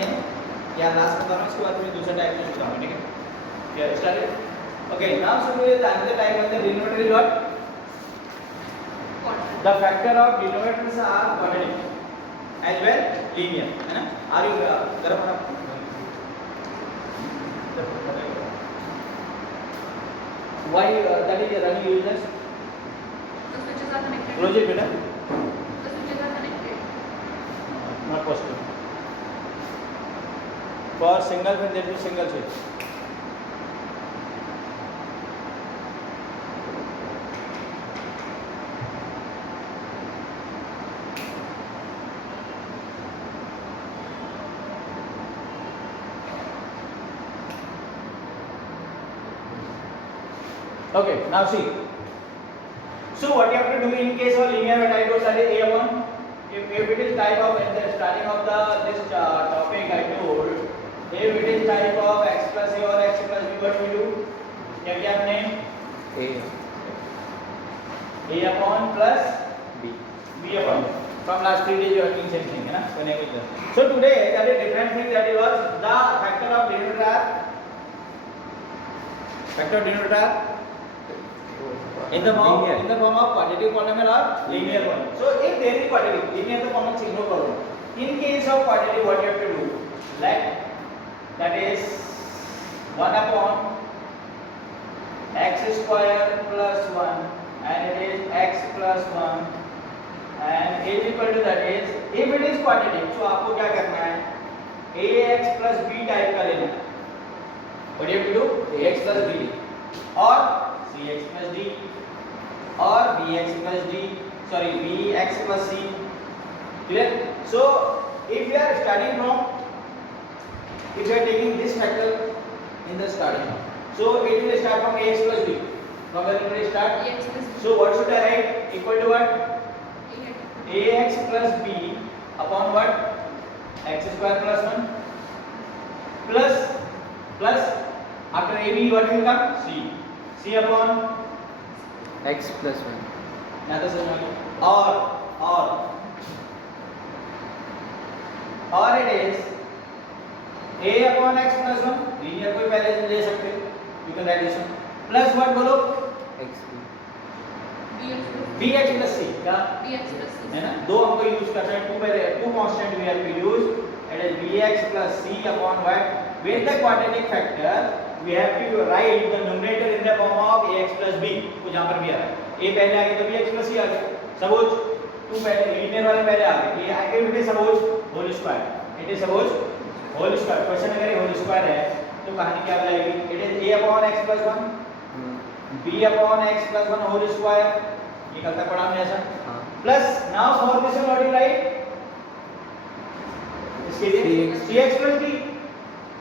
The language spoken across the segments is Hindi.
है या लास्ट बता रहा हूँ, उसके बाद मैं दूसरा टाइप से बताऊंगा, ठीक है? क्या स्टार्टेड? ओके, नाउ शुरू with another type of the denominator is what? The factor of denominators are quadratic as well linear, है ना? Are you जरा बना why that is running users? The switches are connected. Close it बेटा. The switches are connected. Not possible. For single phase there is single switch. Okay, now see. So what you have to do in case of linear, what I told that is A1. If it is type of at the starting of the this topic I told, if it is type of x plus a or x plus b, what we do? क्या किया हमने? A upon plus b upon. From last 3 days you are doing same thing, है ना? So today that is different thing, that is what the factor of denominator in the form of quadratic polynomial or linear one. So if there is quadratic, linear तो common thing, no problem. In case of quadratic, what you have to do? Like that is 1 upon x square plus 1 and it is x plus 1 and is equal to that is, if it is quadratic, so आपको क्या करना है? ax plus b टाइप का लेना है. What do you have to do? ax plus b or cx plus d or bx plus d, sorry, bx plus c. Clear? So if you are starting from, if you are taking this factor in the starting, so it will start from ax plus b. From where it will start? Ax plus b. So what should I write? Equal to what? Ax plus b upon what? X square plus 1 plus after ab what will come? C upon x plus 1 या तो समझ लो और it is a upon x plus 1, linear कोई पहले से ले सकते हो, you can write this one, plus what बोलो? x bx plus c, क्या bx plus c. है ना? दो हमको यूज करना है, two constant we have to use, it is bx plus c upon what? With the quadratic factor we have to write the numerator in the form of ax plus b, तो जहाँ पर भी आ रहा है a पहले आ गया तो bx plus c आ गया. सपोज टू पहले linear वाले पहले आ गए, ये आगे भी suppose whole square, it is suppose whole square. Question अगर ये होल स्क्वायर है तो कहानी क्या हो जाएगी? It is a upon x plus 1 b upon x plus 1 whole square, ये कल तक पढ़ा हमने ऐसा, plus now for this what you write, इसके लिए cx plus d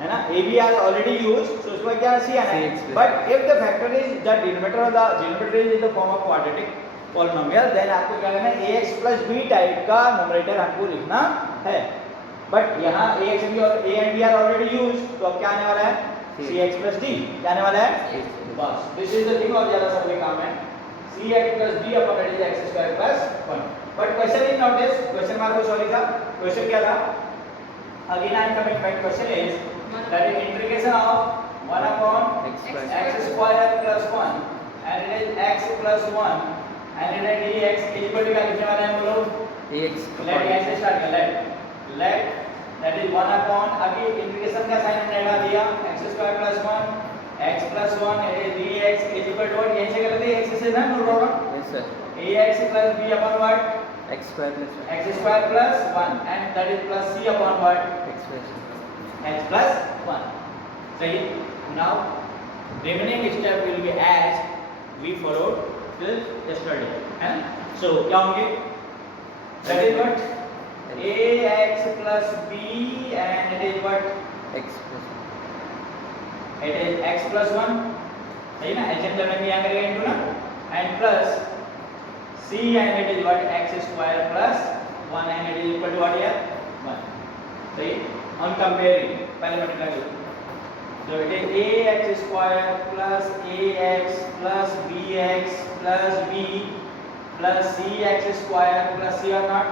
है ना? ab आर ऑलरेडी यूज्ड, सो उसका क्या c आना है. But if the factor is the denominator of the denominator is in the form of quadratic polynomial, then आपको क्या करना है? ax plus b टाइप का न्यूमरेटर हमको लिखना है. बट यहाँ ax and b और a and b are already used, तो अब क्या आने वाला है? cx plus d क्या आने वाला है? बस दिस इज द थिंग, और ज्यादा सब काम है cx plus d upon that is x square plus 1. But question is not this, question mark को सॉरी था. क्वेश्चन क्या था? Again I am coming back, question is that is integration of 1 upon x square plus 1 and it is x plus 1 and it is dx is equal to क्या लिखने वाले हैं बोलो? ax let यहाँ से स्टार्ट कर, let that is 1 upon, अभी इंटीग्रेशन का साइन हमने लगा दिया, x square plus 1 x plus 1 it is dx is equal to what? यहीं से कर लेते हैं, x से ना, no problem. yes sir ax plus b upon what? x square plus 1 x square plus 1 and that is plus c upon what? x plus x plus 1. सही. Now remaining step will be as we followed till yesterday, है ना? So क्या होंगे? That is what? ax plus b and it is what? x plus 1 It is x plus 1, सही ना? h करने में यहाँ करेंगे इनटू ना, and plus c and it is what? x square plus 1 and it is equal to what here? 1. सही. On comparing, पहले मल्टीप्लाई करो, so it is ax square plus ax plus bx plus b plus cx square plus c or not.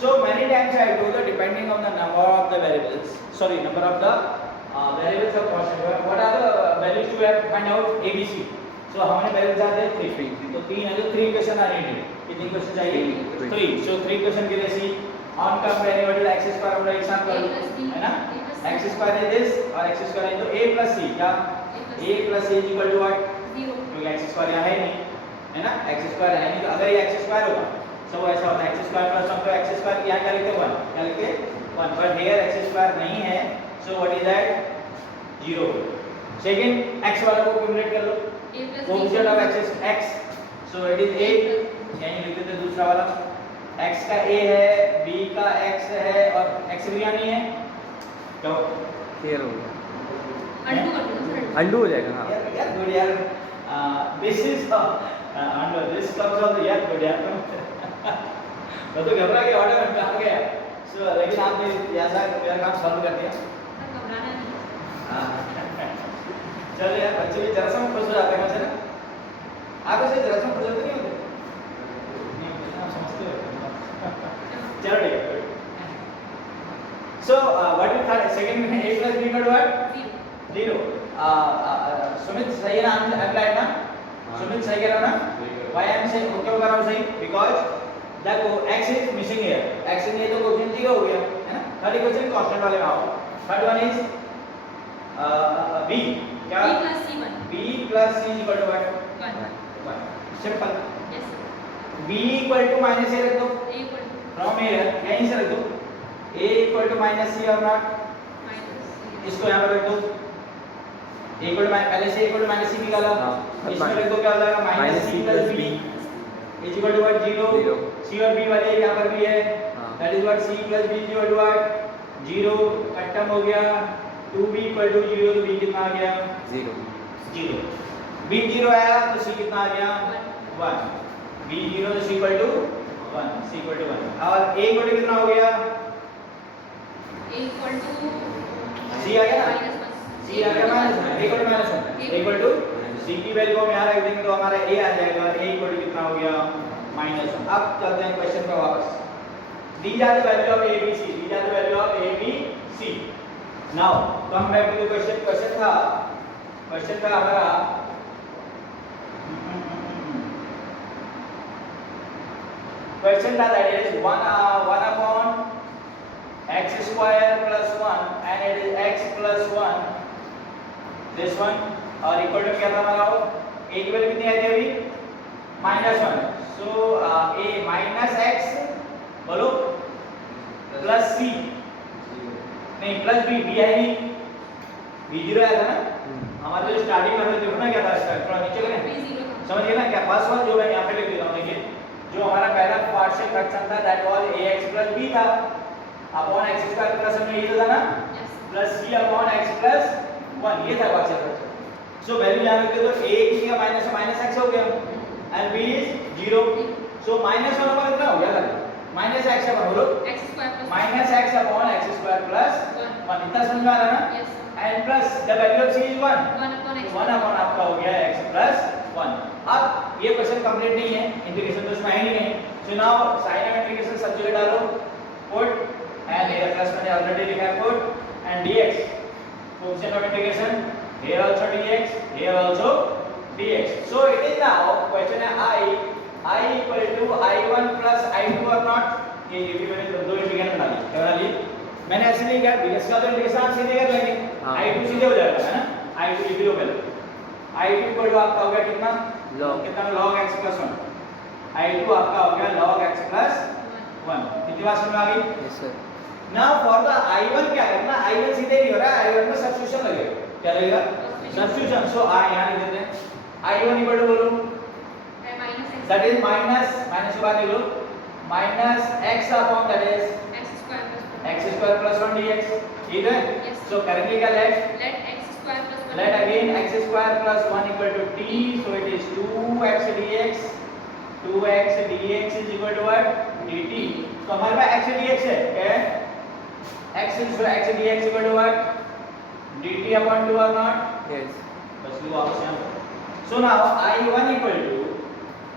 So many times I do the depending on the number of the variables. Sorry, number of the variables of constant. What are the values to have find out? A, B, C. So how many variables are there? 3. तो 3 है तो 3 क्वेश्चन are needed. कितने क्वेश्चन चाहिए? 3. So 3 क्वेश्चन के लिए सी ऑन का डेरिवेटिव x स्क्वायर हम लोग एक साथ कर लो, है ना? x स्क्वायर is this और x स्क्वायर है तो a plus c क्या? a plus c is equal to what? 0. क्योंकि x स्क्वायर यहाँ है नहीं, है ना? x स्क्वायर है नहीं तो अगर ये x स्क्वायर होगा सब ऐसा होता है x स्क्वायर प्लस हम तो x स्क्वायर यहाँ क्या लिखते हैं 1 क्या लिखते हैं 1 बट हियर x स्क्वायर नहीं है so what is that 0 second x वाला को क्यूमुलेट कर लो A plus coefficient of x so it is 8 यहीं लिख देते हैं दूसरा वाला x का a है b का x है और x भी यहाँ नहीं है तो क्लियर हो गया, Undo कर दो सर. अंडू हो जाएगा। हाँ यार गुड यार this is under this comes of यार गुड यार मैं तो घबरा गया ऑर्डर में आ गया सो लेकिन आपने ऐसा मेरा काम सॉल्व कर दिया घबराना नहीं. हाँ चलो यार बच्चे भी जरा सा खुश हो जाते हैं मुझसे ना आप ऐसे जरा सा खुश होते नहीं होते नहीं आप समझते हो चलो ठीक है so what is third second में a plus b equal to what 0 Sumit सही है ना अप्लाई ना सुमित सही कह रहा ना why I am saying okay कर रहा हूं सही बिकॉज़ देखो x is missing here x नहीं है तो क्वेश्चन 0 हो गया है ना थर्ड क्वेश्चन कांस्टेंट वाले में आओ थर्ड वन इज b क्या B plus C1. b plus c is equal to what 1. 1 simple Yes sir. b equal to minus a रख दो A equal to from here यहीं से रख दो a equal to minus c और not minus C. इसको यहाँ पर रख दो a equal to पहले से equal to minus c निकाला हाँ, इसमें रख दो क्या हो जाएगा minus c plus b is equal to what 0 c और b वाले यहाँ पर भी है हाँ। that is what c plus b is equal to what 0 खत्म हो गया 2b equal to 0 तो b कितना आ गया 0 0 b 0 आया तो c कितना आ गया 1 b 0 तो c equal to 1 c equal to 1 और a equal to कितना हो गया A equal to c आ गया ना minus 1. c आ गया minus a equal to minus 1 equal to c की वैल्यू हम यहाँ रख देंगे तो हमारा a आ जाएगा a equal to कितना हो गया माइनस 1 अब चलते हैं क्वेश्चन पे वापस these are the value of a b c these are the value of a b c now come back to the question था हमारा question था that is 1 upon x square plus 1 and it is x plus 1 this one और इक्वल टू क्या था हमारा वो a की वैल्यू कितनी आई थी अभी -1 सो a minus x बोलो प्लस c नहीं प्लस b b आई नहीं b 0 आया था ना हमारे जो स्टार्टिंग में हमने देखो ना क्या था इसका थोड़ा नीचे करें B 0 था. समझ गए ना क्या फर्स्ट वन जो मैं यहाँ पे लिख देता हूँ देखिए जो हमारा पहला पार्शियल फ्रैक्शन था that was ax plus b था अपॉन x स्क्वायर प्लस में ये था ना Yes. Plus c upon x plus 1 ये था पार्शियल फ्रैक्शन सो वैल्यू यहाँ रख दे तो a की का माइनस x हो गया and b is 0 so -1 upon कितना हो गया -x अपॉन बोलो X square plus -x upon x square plus 1 इतना समझ में आ रहा है ना Yes. And plus the value of c is 1 1 upon X. 1 upon आपका हो गया x प्लस 1 अब ये क्वेश्चन कंप्लीट नहीं है इंटीग्रेशन तो इसमें है ही नहीं so now sine of integration सब जगह डालो पुट एंड हियर प्लस मैंने ऑलरेडी लिखा है put and dx coefficient of integration here also dx here also dx so it is now question है I equal to I1 plus I2 और नॉट ये भी मैंने दो इंटीग्रेशन बना ली क्या बना ली मैंने ऐसे नहीं किया dx का तो इंटीग्रेशन आप सीधे कर लेंगे हाँ। I2 सीधे हो जाएगा है ना I2 लिख लो पहले I2 इक्वल टू आपका हो गया कितना Log. कितना log x plus 1 I2 आपका हो गया log x plus 1 कितनी बात समझ में आ गई yes sir. Now for the I1 क्या करना I1 सीधे नहीं हो रहा है I1 में सब्स्टिट्यूशन लगेगा क्या लगेगा सब्स्टिट्यूशन सो यहां लिख देते हैं I1 इक्वल टू बोलो minus X. That is minus के बाद लिख लो minus x upon that is X square plus 1. x square plus 1 dx ठीक है Yes. सो करेंगे क्या let Let X square plus 1. let again x square plus 1 equal to t so it is 2x dx 2x dx is equal to what dt तो हमारे पास x dx है क्या है x dx equal to what dt upon 2 or not yes बस लो वापस यहाँ so now I1 equal to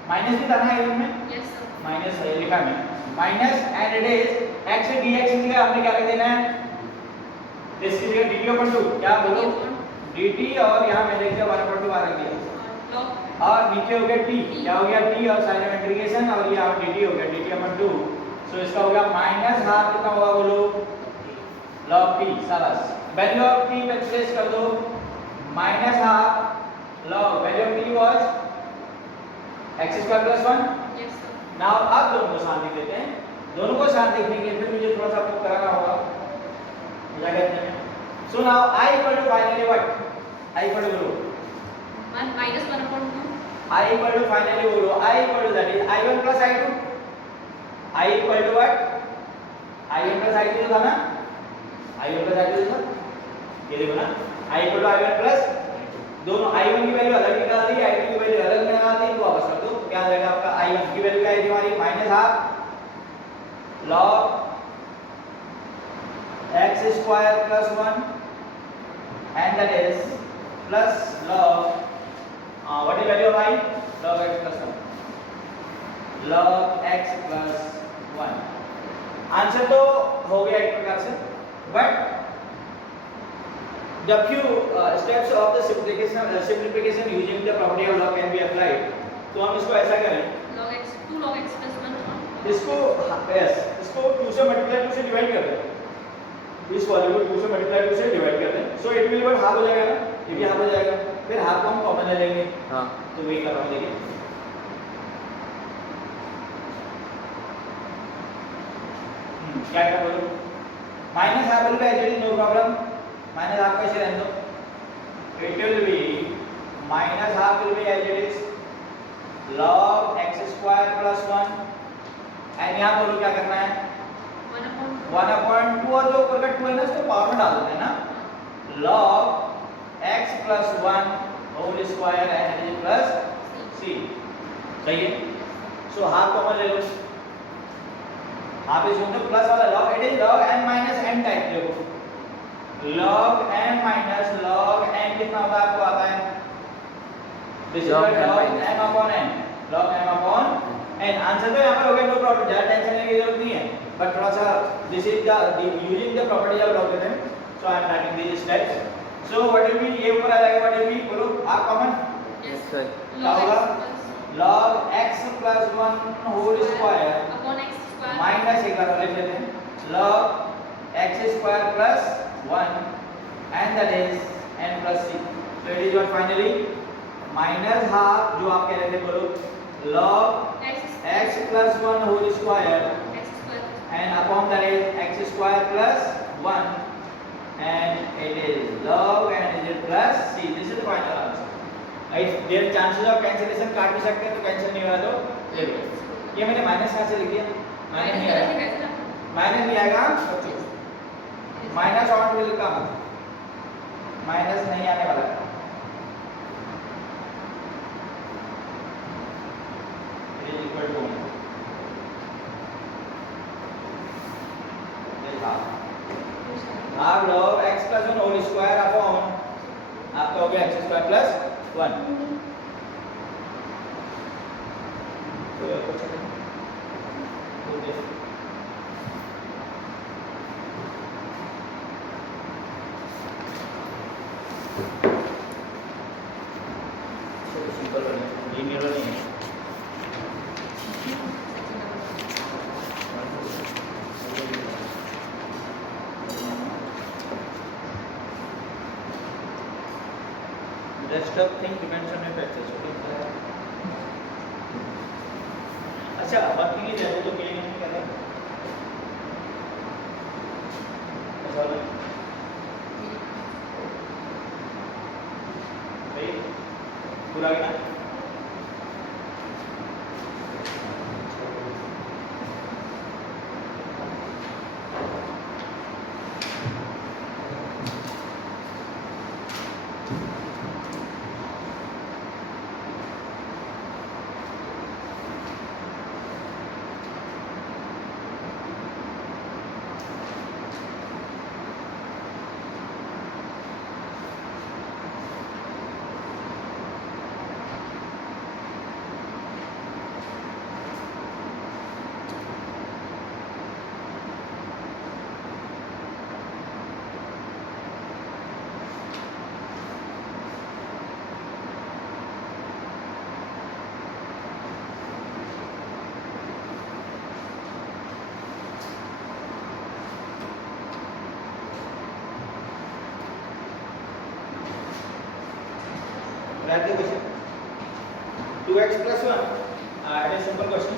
minus भी था ना I1 में Yes sir. माइनस है लिखा है minus and it is x से dx की जगह हमने क्या रख देना है, इसकी जगह dt upon 2 क्या बोलो dt, और यहाँ मैंने लिख दिया 1 upon 2 रख दिया, log और नीचे हो गया t, क्या हो गया t और साइन ऑफ इंटीग्रेशन, और ये dt हो गया dt upon 2, सो इसका हो गया माइनस हाफ कितना होगा बोलो log t, शाबाश, वैल्यू ऑफ t पे प्लेस कर दो minus half log value of t was x square plus 1। yes sir now अब दोनों को शांति देते हैं, दोनों को शांत देखने के लिए फिर मुझे थोड़ा सा आपको कराना होगा, क्या कहते हैं, so now I equal to finally what, I equal to बोलो 1 minus 1 upon 2 I equal to finally बोलो I equal to that is I1 plus I2, I equal to what I1 plus I2 था ना, I1 प्लस I2 था, ये देखो ना I equal to I1 plus, दोनों I1 की वैल्यू अलग निकाल दी, I2 की वैल्यू अलग निकाल दी, तो वापस कर दो, तो क्या आ जाएगा आपका I1 की वैल्यू क्या है हमारी minus half log x square plus 1 and that is plus log what is value of I, log x plus 1, log x plus 1, answer तो हो गया एक प्रकार से, but the few steps of the simplification using the property of log can be applied, तो हम इसको ऐसा करें, log x 2 log x plus 1 इसको यस इसको 2 से मल्टीप्लाई 2 से डिवाइड कर दें, इस वाले को 2 से मल्टीप्लाई 2 से डिवाइड कर दें, so it will but half हो जाएगा ना, ये भी हाफ हो जाएगा, फिर हाफ को हम कॉमन ले लेंगे, हाँ तो वही कर रहा हूं देखिए, क्या क्या बोलो minus half will be as it is no problem, minus half कैसे रहने दो, it will be minus half will be as it is log x square plus 1 and यहाँ बोलो क्या करना है 1 upon 2 1 अपॉन 2, और जो ऊपर का 2 है ना उसको पावर में डाल देते हैं ना, log x plus 1 whole square and it plus c, सही है, सो हाफ कॉमन ले लो, हाफ इज तो प्लस वाला log, it is log n minus n type, देखो log n minus log n कितना होता है आपको आता है, this is log m upon n, log m upon n, answer तो यहाँ पर हो गया, नो प्रॉब्लम, ज्यादा टेंशन लेने की जरूरत नहीं है, बट थोड़ा सा this is the using the property of logarithm, so I am writing this steps, so what will be, ये ऊपर आ जाएगा, व्हाट विल बी बोलो आप कॉमन, yes sir क्या log होगा x plus log x plus 1 whole square upon x square minus, एक बार लिख लेते हैं, log x square plus 1 and that is n plus c, so it is what finally minus half, जो आप कह रहे थे बोलो log x plus 1 whole square x square and upon that is x square plus 1 and it is log and it is plus c, this is the final answer, right, there chances of cancellation काट भी सकते हैं, तो कैंसिल नहीं हो रहा तो ले लो, ये मैंने माइनस कहाँ से लिख दिया, माइनस नहीं आएगा, माइनस नहीं आएगा, minus on will come, minus नहीं आने वाला है, it is equal to half log x plus 1 whole square upon आपका हो गया x square plus 1, तो कुछ सिंपल लीनियर नहीं है, rest of thing depends on your practice, okay, अच्छा वर्किंग ही है, वो तो क्लियर नहीं कर रहे, ऐसा वाला भाई पूरा क्या That's the question. 2x plus 1. It is simple question.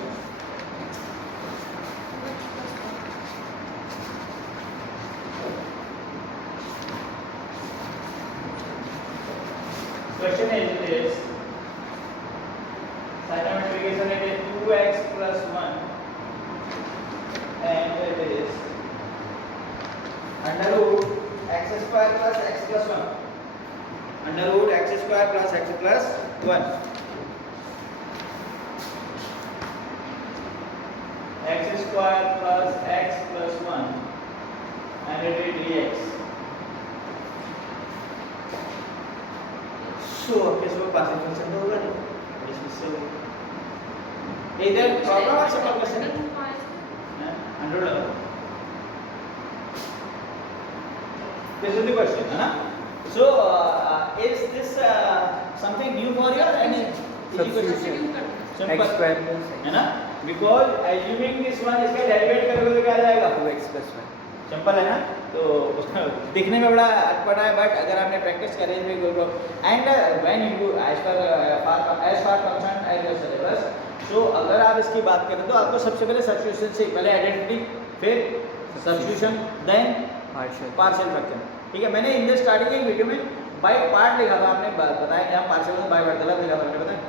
Question is trigonometry it is 2x plus 1 and it is under root x square plus x plus 1. Under root x square plus x plus 1. X square plus x plus 1 and it is dx. So, okay, so passing function होगा नहीं, इससे इधर प्रॉब्लम है simple question. Under root. This is the question, है ना? So, is this something new for you or any Substitution. Simple, x square plus है ना? Because assuming this one इसका derivate करोगे तो क्या जाएगा? 2x plus 1. सिंपल है ना? तो दिखने में बड़ा अटपटा है, बट अगर आपने प्रैक्टिस करें तो good. And when you as far concern as your syllabus, so अगर आप इसकी बात करें तो आपको सबसे पहले सब्स्टिट्यूशन से पहले आइडेंटिटी, फिर सब्स्टिट्यूशन, देन पार्शियल फ्रैक्शन. ठीक है, मैंने इन द स्टार्टिंग की वीडियो में बाय पार्ट लिखा था, आपने बताया यहाँ पार्शियल में बाय पार्ट गलत लिखा था, मैंने बताया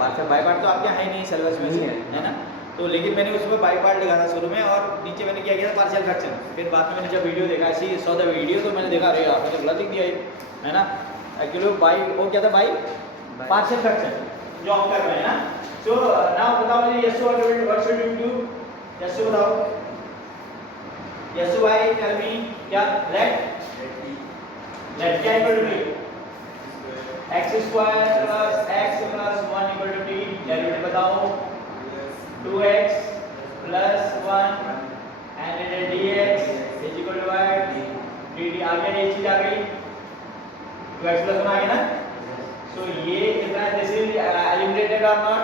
पार्शियल बाय पार्ट तो आपके है ही नहीं सिलेबस में, है ना? तो लेकिन मैंने उसमें बाय पार्ट लिखा था शुरू में, और नीचे मैंने क्या किया था पार्शियल फ्रैक्शन. फिर बाद में मैंने जब वीडियो देखा, ऐसी सॉ द वीडियो, तो मैंने देखा अरे आपने तो गलत लिख दिया है ना? एक्चुअली बाय वो क्या था, बाय पार्शियल फ्रैक्शन जो हम कर रहे हैं ना. सो नाउ बताओ मुझे yes what should you do? Yes बताओ, यस वाई टेल मी. क्या लेट क्या equal to x square plus x plus 1 equal to t. Derivative बताओ. 2x plus 1 and it is dx is equal to what? dt. आ गया, ये चीज आ गई. 2x plus 1 आ गया ना? So ये इतना दिस इज एलिमिनेटेड और नॉट,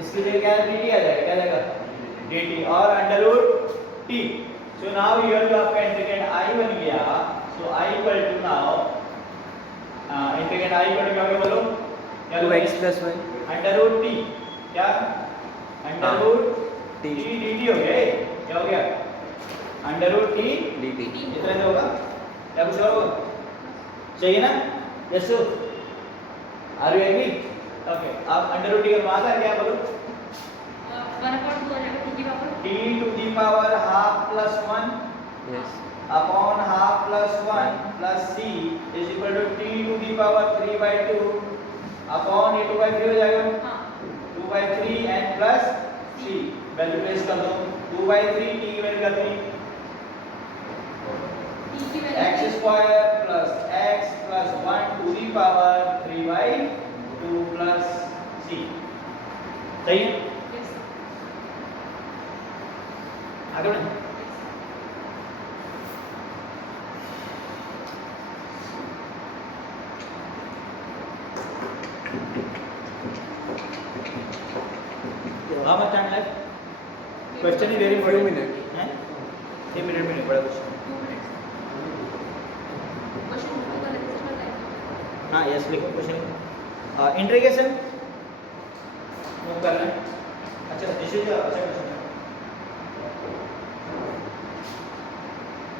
इसके लिए क्या dt आ जाएगा, क्या जाएगा dt और under root t. So now here जो आपका इंटीग्रेंड I बन गया, so I equal to now integrand I equal to क्या होगा बोलो? 2x plus 1 under root t. क्या अंडर रूट t dt हो गया. क्या हो गया? Under root t dt. इतना ही होगा, क्या कुछ और होगा? चाहिए ना? Yes, are you agree? Okay, अब अंडर रूट t का मान क्या बोलो? 1/2 t to the power half plus 1 Yes. upon half plus 1 plus c is equal to t to the power 3/2 upon a 2/3 हो जाएगा. 2/3 and plus c value place कर दो. 2/3 t की वैल्यू कर दी, x square plus x plus 1 to the power 3/2 plus c. सही है? आगे बढ़ें. How much time left? Question is very important. Few minutes. 3 minute में नहीं पड़ा क्वेश्चन. हाँ यस लिखो क्वेश्चन. इंटीग्रेशन मूव कर लें. अच्छा दिस इज अच्छा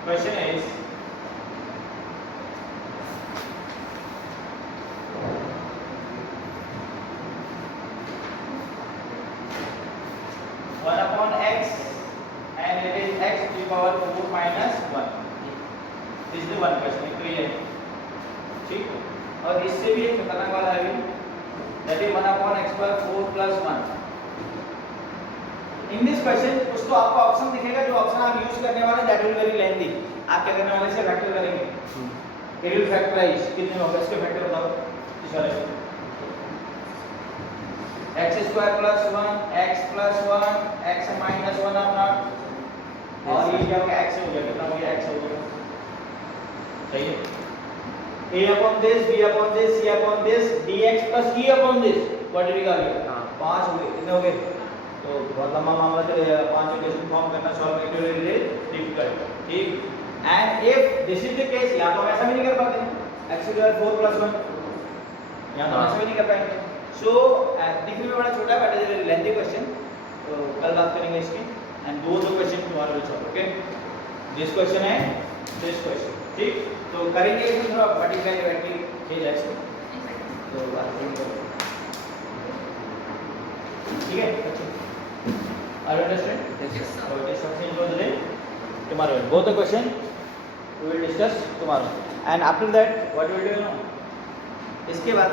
question is power 4 minus 1. This is the one question. तो ये ठीक. और इससे भी एक खतरनाक वाला है, that is 1/x पर 4 plus 1. In this question उसको आपको ऑप्शन दिखेगा, जो ऑप्शन आप यूज करने वाले that will very lengthy. आप क्या करने वाले से फैक्टर करेंगे. It will factorize. कितने होगा इसके फैक्टर बताओ. इस वाले x square plus 1 x plus 1 x minus 1 or not. और ये क्या हो गया, x हो गया. कितना हो गया, x हो गया. सही है. a upon this b upon this c upon this dx plus e upon this quadratic आ गया. 5 हो गए. कितने हो गए? तो बहुत लंबा मामला चलेगा. 5 इक्वेशन फॉर्म करना सॉल्व करना वेरी डिफिकल्ट. ठीक. And if this is the case, या तो हम ऐसा भी नहीं कर पाते. x square 4 plus 1 यहाँ तो हाँ। आंसर भी नहीं कर पाएंगे. सो देखने में बड़ा छोटा है but it is lengthy question. तो कल बात करेंगे इसकी. एंड दो question tomorrow will solve. Okay, this question है दिस क्वेश्चन. ठीक, तो करेंगे इसमें थोड़ा मल्टीप्लाई करके किया जाए इसको. तो बात करेंगे. ठीक है, अच्छा. Are you understand? Yes, Yes, sir. sir. So it is something for the day. Tomorrow, both the question we will discuss tomorrow. And after that, what we will do now? इसके बाद